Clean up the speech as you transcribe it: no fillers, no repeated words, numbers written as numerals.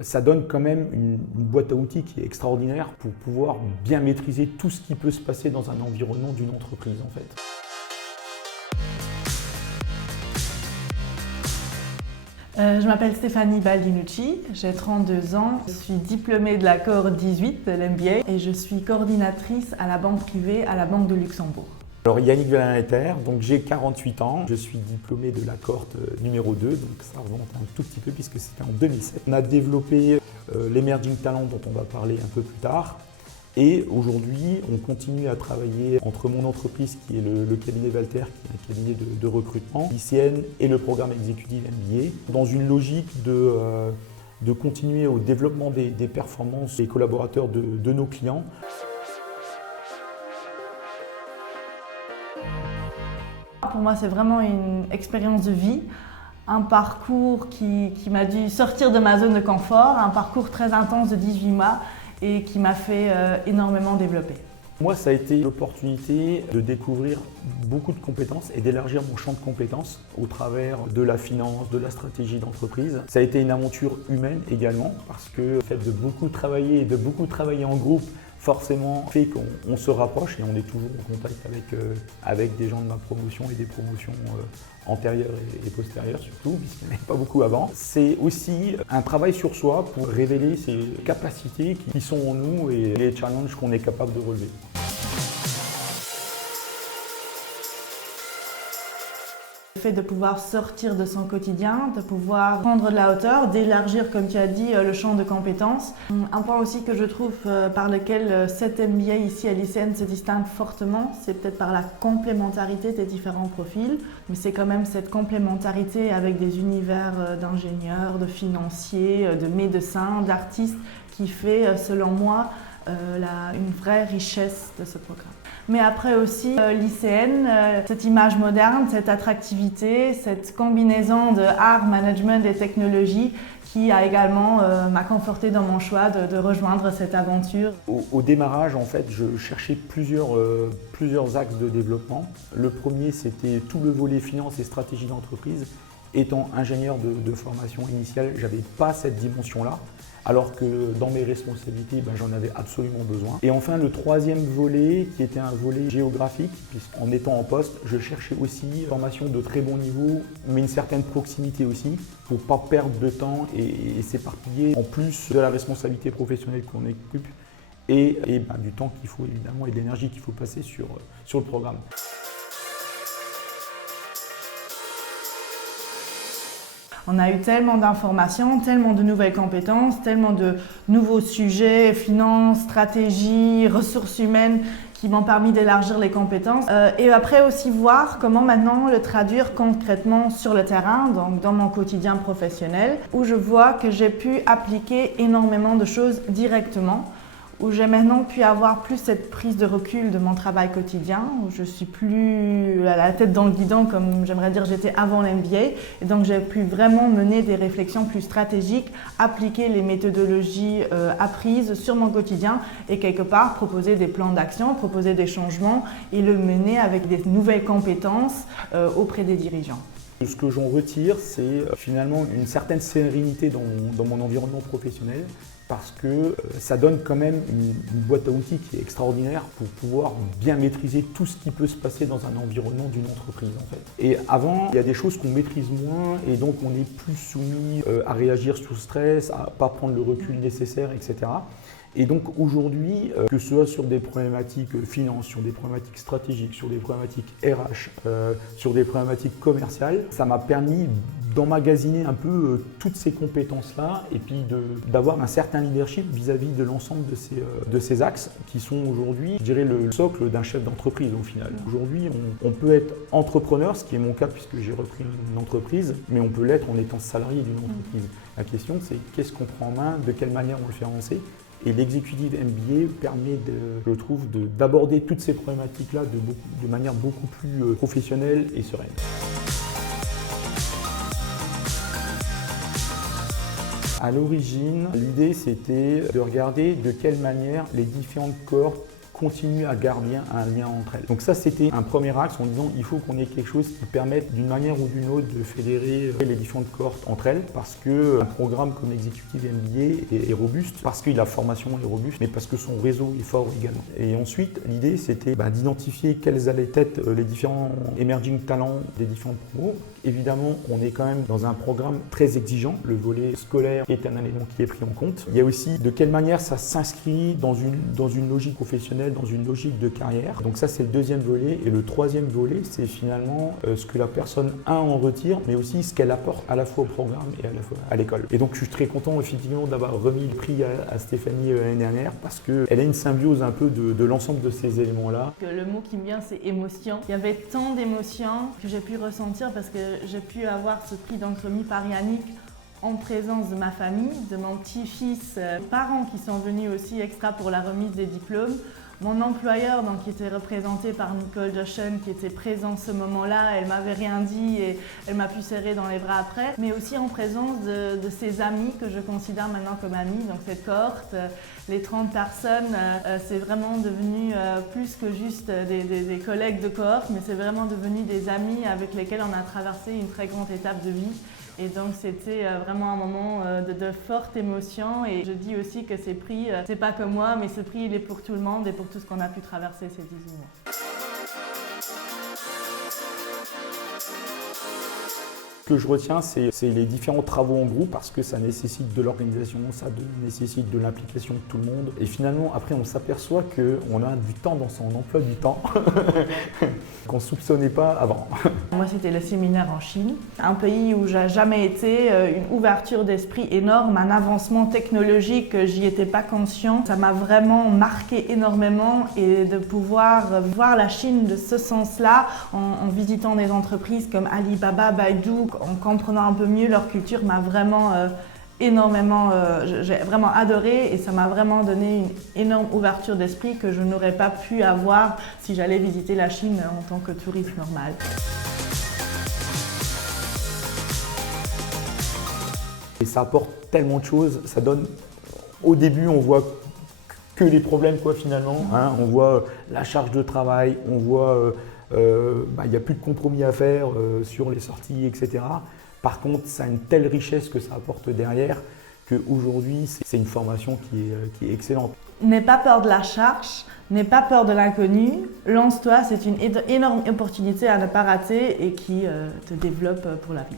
Ça donne quand même une boîte à outils qui est extraordinaire pour pouvoir bien maîtriser tout ce qui peut se passer dans un environnement d'une entreprise en fait. Je m'appelle Stéphanie Baldinucci, j'ai 32 ans, je suis diplômée de la cohorte 18 de l'MBA et je suis coordinatrice à la banque privée à la Banque de Luxembourg. Alors Yannick Verlanetter, donc j'ai 48 ans, je suis diplômé de la cohorte numéro 2, donc ça remonte un tout petit peu puisque c'était en 2007. On a développé l'Emerging Talent dont on va parler un peu plus tard. Et aujourd'hui, on continue à travailler entre mon entreprise qui est le cabinet Valter, qui est un cabinet de recrutement, l'ICN et le programme exécutif MBA, dans une logique de continuer au développement des performances des collaborateurs de nos clients. Pour moi, c'est vraiment une expérience de vie, un parcours qui m'a dû sortir de ma zone de confort, un parcours très intense de 18 mois et qui m'a fait énormément développer. Moi, ça a été l'opportunité de découvrir beaucoup de compétences et d'élargir mon champ de compétences au travers de la finance, de la stratégie d'entreprise. Ça a été une aventure humaine également parce que le fait de beaucoup travailler et de beaucoup travailler en groupe forcément fait qu'on se rapproche et on est toujours en contact avec des gens de ma promotion et des promotions antérieures et postérieures surtout, puisqu'il n'y en avait pas beaucoup avant. C'est aussi un travail sur soi pour révéler ces capacités qui sont en nous et les challenges qu'on est capable de relever. Le fait de pouvoir sortir de son quotidien, de pouvoir prendre de la hauteur, d'élargir, comme tu as dit, le champ de compétences. Un point aussi que je trouve par lequel cet MBA ici à l'ICN se distingue fortement, c'est peut-être par la complémentarité des différents profils, mais c'est quand même cette complémentarité avec des univers d'ingénieurs, de financiers, de médecins, d'artistes qui fait, selon moi, une vraie richesse de ce programme. Mais après aussi l'ICN, cette image moderne, cette attractivité, cette combinaison de art, management et technologie qui a également m'a conforté dans mon choix de rejoindre cette aventure. Au démarrage, en fait, je cherchais plusieurs axes de développement. Le premier, c'était tout le volet finance et stratégie d'entreprise. Étant ingénieur de formation initiale, je n'avais pas cette dimension-là, alors que dans mes responsabilités, j'en avais absolument besoin. Et enfin, le troisième volet, qui était un volet géographique, puisqu'en étant en poste, je cherchais aussi une formation de très bon niveau, mais une certaine proximité aussi, pour ne pas perdre de temps et s'éparpiller, en plus de la responsabilité professionnelle qu'on occupe, et du temps qu'il faut évidemment et de l'énergie qu'il faut passer sur le programme. On a eu tellement d'informations, tellement de nouvelles compétences, tellement de nouveaux sujets, finances, stratégie, ressources humaines qui m'ont permis d'élargir les compétences. Et après aussi voir comment maintenant le traduire concrètement sur le terrain, donc dans mon quotidien professionnel, où je vois que j'ai pu appliquer énormément de choses directement, où j'ai maintenant pu avoir plus cette prise de recul de mon travail quotidien, où je suis plus à la tête dans le guidon comme j'aimerais dire j'étais avant l'MBA, et donc j'ai pu vraiment mener des réflexions plus stratégiques, appliquer les méthodologies apprises sur mon quotidien et quelque part proposer des plans d'action, proposer des changements et le mener avec des nouvelles compétences auprès des dirigeants. Ce que j'en retire, c'est finalement une certaine sérénité dans mon environnement professionnel, parce que ça donne quand même une boîte à outils qui est extraordinaire pour pouvoir bien maîtriser tout ce qui peut se passer dans un environnement d'une entreprise en fait. Et avant, il y a des choses qu'on maîtrise moins et donc on est plus soumis à réagir sous stress, à ne pas prendre le recul nécessaire, etc. Et donc aujourd'hui, que ce soit sur des problématiques finance, sur des problématiques stratégiques, sur des problématiques RH, sur des problématiques commerciales, ça m'a permis d'emmagasiner un peu toutes ces compétences-là et puis d'avoir un certain leadership vis-à-vis de l'ensemble de ces axes qui sont aujourd'hui, je dirais, le socle d'un chef d'entreprise au final. Aujourd'hui, on peut être entrepreneur, ce qui est mon cas puisque j'ai repris une entreprise, mais on peut l'être en étant salarié d'une entreprise. La question, c'est qu'est-ce qu'on prend en main, de quelle manière on le fait avancer. Et l'exécutif MBA permet, je trouve, d'aborder toutes ces problématiques-là de manière beaucoup plus professionnelle et sereine. À l'origine, l'idée c'était de regarder de quelle manière les différentes cohortes continuent à garder un lien entre elles. Donc ça, c'était un premier axe en disant il faut qu'on ait quelque chose qui permette d'une manière ou d'une autre de fédérer les différentes cohortes entre elles, parce qu'un programme comme Executive MBA est robuste, parce que la formation est robuste, mais parce que son réseau est fort également. Et ensuite, l'idée, c'était d'identifier quels allaient être les différents emerging talents des différentes promos. Évidemment, on est quand même dans un programme très exigeant. Le volet scolaire est un élément qui est pris en compte. Il y a aussi de quelle manière ça s'inscrit dans une logique professionnelle, dans une logique de carrière. Donc ça, c'est le deuxième volet. Et le troisième volet, c'est finalement ce que la personne en retire, mais aussi ce qu'elle apporte à la fois au programme et à la fois à l'école. Et donc, je suis très content effectivement d'avoir remis le prix à Stéphanie l'année dernière, parce qu'elle a une symbiose un peu de l'ensemble de ces éléments-là. Le mot qui me vient, c'est émotion. Il y avait tant d'émotions que j'ai pu ressentir parce que j'ai pu avoir ce prix d'Ancremie par Yannick en présence de ma famille, de mon petit-fils, parents qui sont venus aussi extra pour la remise des diplômes, mon employeur donc, qui était représenté par Nicole Jochen qui était présent ce moment-là, elle m'avait rien dit et elle m'a pu serrer dans les bras après, mais aussi en présence de ses amis que je considère maintenant comme amis, donc cette cohorte, les 30 personnes, c'est vraiment devenu plus que juste des collègues de cohorte, mais c'est vraiment devenu des amis avec lesquels on a traversé une très grande étape de vie. Et donc c'était vraiment un moment de forte émotion, et je dis aussi que ces prix, c'est pas que moi, mais ce prix il est pour tout le monde et pour tout ce qu'on a pu traverser ces 18 mois. Ce que je retiens, c'est les différents travaux en groupe, parce que ça nécessite de l'organisation, ça nécessite de l'implication de tout le monde. Et finalement, après, on s'aperçoit qu'on a du temps dans son emploi du temps qu'on ne soupçonnait pas avant. Moi, c'était le séminaire en Chine, un pays où j'ai jamais été, une ouverture d'esprit énorme, un avancement technologique, j'y étais pas conscient. Ça m'a vraiment marqué énormément, et de pouvoir voir la Chine de ce sens-là, en visitant des entreprises comme Alibaba, Baidu, en comprenant un peu mieux leur culture, m'a vraiment énormément, j'ai vraiment adoré, et ça m'a vraiment donné une énorme ouverture d'esprit que je n'aurais pas pu avoir si j'allais visiter la Chine en tant que touriste normal. Et ça apporte tellement de choses, ça donne, au début on voit que les problèmes finalement, hein. On voit la charge de travail, on voit il n'y a plus de compromis à faire sur les sorties, etc. Par contre, ça a une telle richesse que ça apporte derrière qu'aujourd'hui, c'est une formation qui est excellente. N'aie pas peur de la charge, n'aie pas peur de l'inconnu, lance-toi, c'est une énorme opportunité à ne pas rater et qui te développe pour la vie.